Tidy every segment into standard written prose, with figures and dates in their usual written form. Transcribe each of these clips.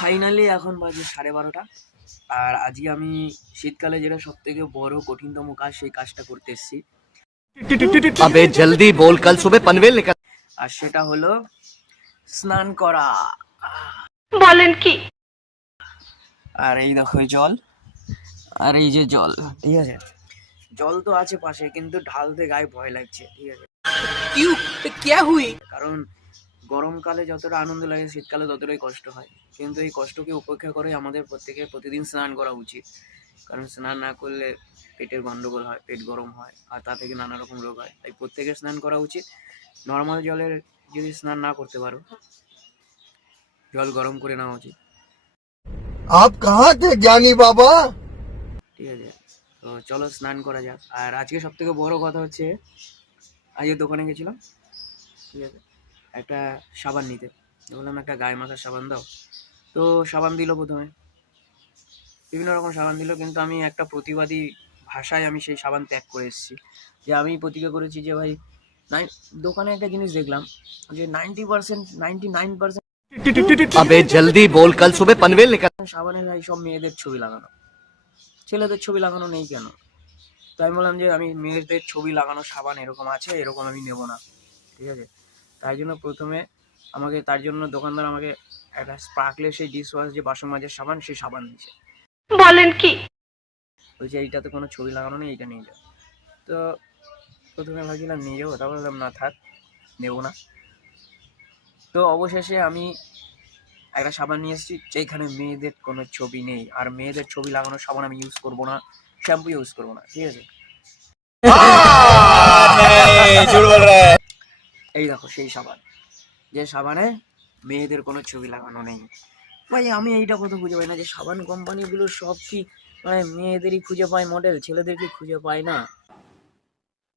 Finally এখন বাজে 12:30 আর আজকে আমি শীতকালে যেটা সব থেকে বড় কঠিনতম কাজ সেই কাজটা করতে এসেছি। अबे जल्दी बोल, कल सुबह पनवेल निकल। আর সেটা হলো স্নান করা। বলেন কি? আর এই দেখো এই জল, আর এই যে জল, ঠিক আছে। জল তো আছে পাশে, কিন্তু ঢালতে গায়ে ভয় লাগছে, ঠিক আছে। কারণ গরমকালে যতটা আনন্দ লাগে শীতকালে ততটাই কষ্ট হয়, কিন্তু এই কষ্টকে উপেক্ষা করে আমাদের প্রত্যেকের প্রতিদিন স্নান করা উচিত। কারণ স্নান না করলে পেটের গন্ডগোল হয়, পেট গরম হয়, আর তা থেকে নানা রকম রোগ হয়। তাই প্রত্যেকের স্নান করা উচিত। নর্মাল জলের যদি স্নান না করতে পারো, জল গরম করে নেওয়া উচিত, आप कहाँ थे ज्ञानी बाबा? ঠিক আছে। তো চলো স্নান করা যাক। আর আজকে সব থেকে বড় কথা হচ্ছে, আজকে দোকানে গেছিলাম, ঠিক আছে, একটা সাবান নিতে। বললাম একটা গায়ে মাখার সাবান দাও। তো সাবান দিল, প্রথমে বিভিন্ন রকম সাবান দিল, কিন্তু আমি একটা প্রতিবাদী ভাষায় আমি সেই সাবান ত্যাগ করে এসেছি। যে আমি প্রতিজ্ঞা করেছি যে ভাই, দোকানে একটা জিনিস দেখলাম যে 90%, 99% अबे जल्दी बोल, कल सुबह पनवेल निकल। সাবানে ভাই সব মেয়েদের ছবি লাগানো, ছেলেদের ছবি লাগানো নেই কেন? তো আমি বললাম যে আমি মেয়েদের ছবি লাগানো সাবান এরকম আছে, এরকম আমি নেবো না, ঠিক আছে। তাই জন্য প্রথমে তার জন্য দোকানদার আমাকে একটা স্পার্কলের সেই ডিশ ওয়াশ যে বাসন মাজার সাবান, সেই সাবান দিয়েছে। বলেন কি? বলছে এইটাতে কোনো ছবি লাগানো নেই, এইটা নিয়ে যাও। তো প্রথমে ভাবছিলাম নিয়ে যাবো, তারপর বললাম না থাক, নেবো না। তো অবশেষে আমি একটা সাবান নিয়ে এসেছি যেখানে মেয়েদের কোনো ছবি নেই, আর মেয়েদের ছবি লাগানো সাবান আমি ইউজ করবো না, শ্যাম্পু ইউজ করবো না, ঠিক আছে। এই দেখো সেই সাবান, যে সাবানে মেয়েদের কোনো ছবি লাগানো নেই। ভাই আমি এইটা কথা খুঁজে পাই না যে সাবান কোম্পানিগুলো সব কি মানে মেয়েদেরই খুঁজে পায় মডেল, ছেলেদেরকে খুঁজে পায় না।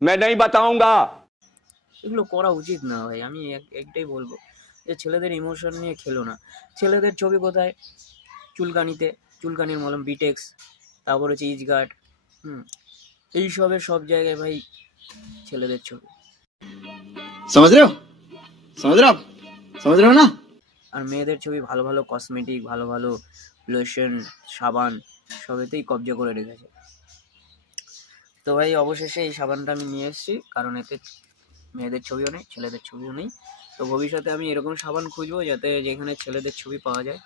मैं नहीं बताऊंगा। এগুলো করা উচিত না ভাই। আমি একটাই বলবো যে ছেলেদের ইমোশন নিয়ে খেলো না। ছেলেদের ছবি কোথায়? চুলকানিতে, চুলকানির মলম বিটেক্স, তারপর হচ্ছে ইজগার্ড, এইসবের সব জায়গায় ভাই ছেলেদের ছবি। समझ रहे हो? समझ रहे हो आप? समझ रहे हो ना? আর মেয়েদের ছবি ভালো ভালো কসমেটিক, ভালো ভালো লোশন, সাবান সবেতেই কবজা করে রেখেছে। তো ভাই অবশেষে এই সাবানটা আমি নিয়ে এসেছি, কারণ এতে মেয়েদের ছবিও নেই, ছেলেদের ছবিও নেই। তো ভবিষ্যতে আমি এরকম সাবান খুঁজবো যাতে যেখানে ছেলেদের ছবি পাওয়া যায়।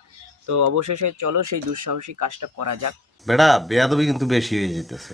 তো অবশেষে চলো সেই দুঃসাহসী কাজটা করা যাক। বেটা বেয়াদবি কিন্তু বেশি হয়ে যেতেছে।